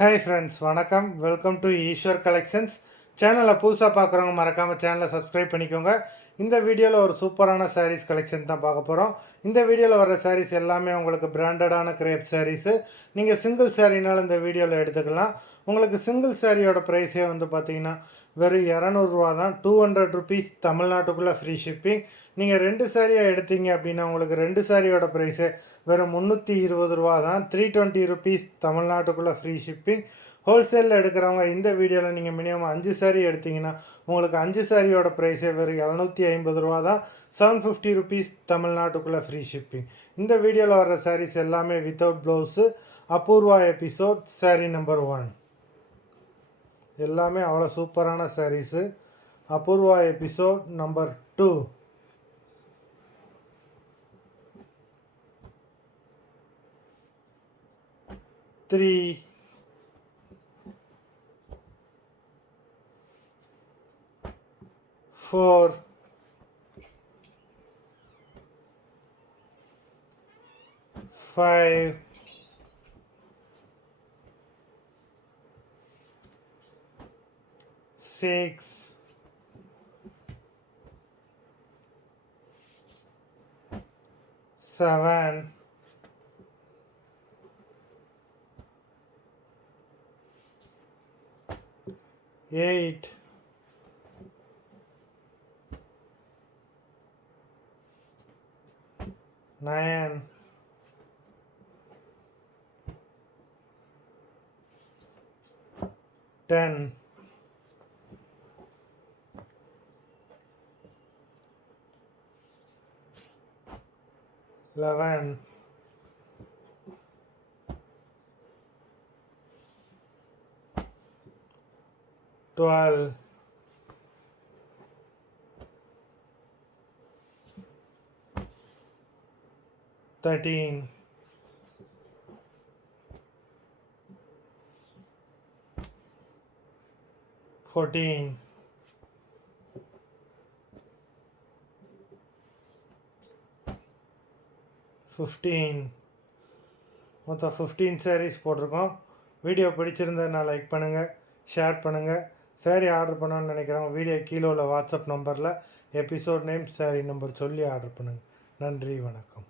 Hi friends, வணக்கம். Welcome to Eswar collections. சேனலை புதுசாக பார்க்குறவங்க மறக்காமல் சேனலை சப்ஸ்கிரைப் பண்ணிக்கோங்க. இந்த வீடியோவில் ஒரு சூப்பரான சாரீஸ் கலெக்ஷன் தான் பார்க்க போகிறோம். இந்த வீடியோவில் வர சாரீஸ் எல்லாமே உங்களுக்கு பிராண்டடான கிரேப் சாரீஸு. நீங்கள் சிங்கிள் சாரீனாலும் இந்த வீடியோவில் எடுத்துக்கலாம். உங்களுக்கு சிங்கிள் சாரியோட ப்ரைஸே வந்து பார்த்தீங்கன்னா வெறும் 200 தான். 200 ருபீஸ் தமிழ்நாட்டுக்குள்ளே ஃப்ரீ ஷிப்பிங். நீங்கள் 2 சாரியாக எடுத்தீங்க அப்படின்னா உங்களுக்கு 2 சாரியோட ப்ரைஸே வெறும் 320 தான். 320 ருபீஸ் தமிழ்நாட்டுக்குள்ளே ஃப்ரீ ஷிப்பிங். ஹோல்சேலில் எடுக்கிறவங்க இந்த வீடியோவில் நீங்கள் மினிமம் 5 சாரி எடுத்திங்கன்னா உங்களுக்கு 5 சாரியோட ப்ரைஸே வெறும் 750 தான். 750 ருபீஸ் தமிழ்நாட்டுக்குள்ளே ஃப்ரீ ஷிப்பிங். இந்த வீடியோவில் வர்ற சாரீஸ் எல்லாமே without blouse. Apoorva episode sari number 1 எல்லாமே அவ்வளோ சூப்பரான சாரீஸு. அபூர்வா எபிசோட் நம்பர் 2 3 4 5 6 7 8 9 10 11 12 13 14 15 மொத்தம் 15 சாரீஸ் போட்டிருக்கோம். வீடியோ பிடிச்சிருந்ததுனா லைக் பண்ணுங்கள், ஷேர் பண்ணுங்கள். சாரீ ஆர்டர் பண்ணணும்னு நினைக்கிறவங்க வீடியோ கீழே உள்ள வாட்ஸ்அப் நம்பரில் எபிசோட் நேம், சாரீ நம்பர் சொல்லி ஆர்டர் பண்ணுங்கள். நன்றி, வணக்கம்.